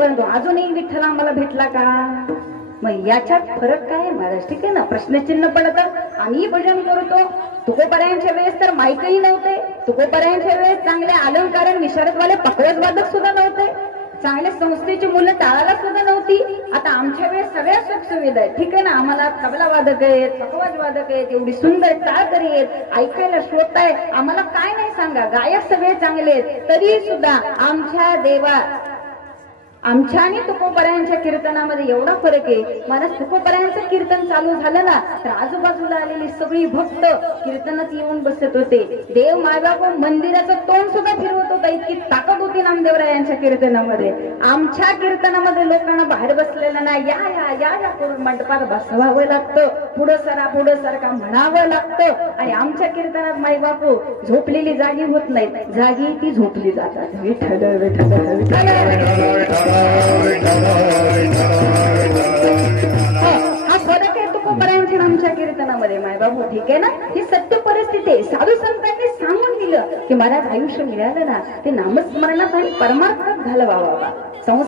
परंतु अजूनही विठ्ठल आम्हाला भेटला का? मग याच्यात फरक काय आहे महाराज? ठीक आहे ना, प्रश्नचिन्ह पडत. आम्ही भजन करतो. तुकोबरायांच्या वेळेस तर माईकही नव्हते. तुकोबरायांच्या वेळेस चांगले अलंकारण विशारदवाले पकवत वादक सुद्धा नव्हते. चांगल्या संस्थेची मुलं टाळायला सुद्धा नव्हती. आता आमच्या वेळेस सगळ्या सुख सुविधा आहेत. ठीक आहे ना, आम्हाला तबला वादक आहेत, पकवाज वादक आहेत, एवढी सुंदर टाळकरी आहेत, ऐकायला श्रोत आहे. आम्हाला काय नाही सांगा, गायक सगळे चांगले आहेत. तरी सुद्धा आमच्या देवा आमच्या आणि तुकोबरायांच्या कीर्तनामध्ये एवढा फरक आहे. मला तुकोबरायांचं कीर्तन चालू झालं ना तर आजूबाजूला आलेली सगळी भक्त कीर्तनात येऊन बसत होते. देव मायबाप मंदिराचं तोंड सुद्धा फिरवत होता, इतकी ताकद होती नामदेवरायांच्या कीर्तनामध्ये. आमच्या कीर्तनामध्ये लोकांना बाहेर बसलेलं ना या या या या करून मंडपात बसवावं लागतं, पुढं सरा का म्हणावं लागतं. आणि आमच्या कीर्तनात माईबापू झोपलेली जागी होत नाहीत, जागी ती झोपली जातात. विठ्ठल विठ्ठल विठ्ठल. हा फरक आहे तुकोबरायांच्या आमच्या कीर्तनामध्ये मायबाबू. ठीक आहे ना, ही सत्य परिस्थिती आहे. साधू संतांनी सांगून दिलं की महाराज आयुष्य मिळालं ना ते नामस्मरणात आणि परमार्थात घालवावा.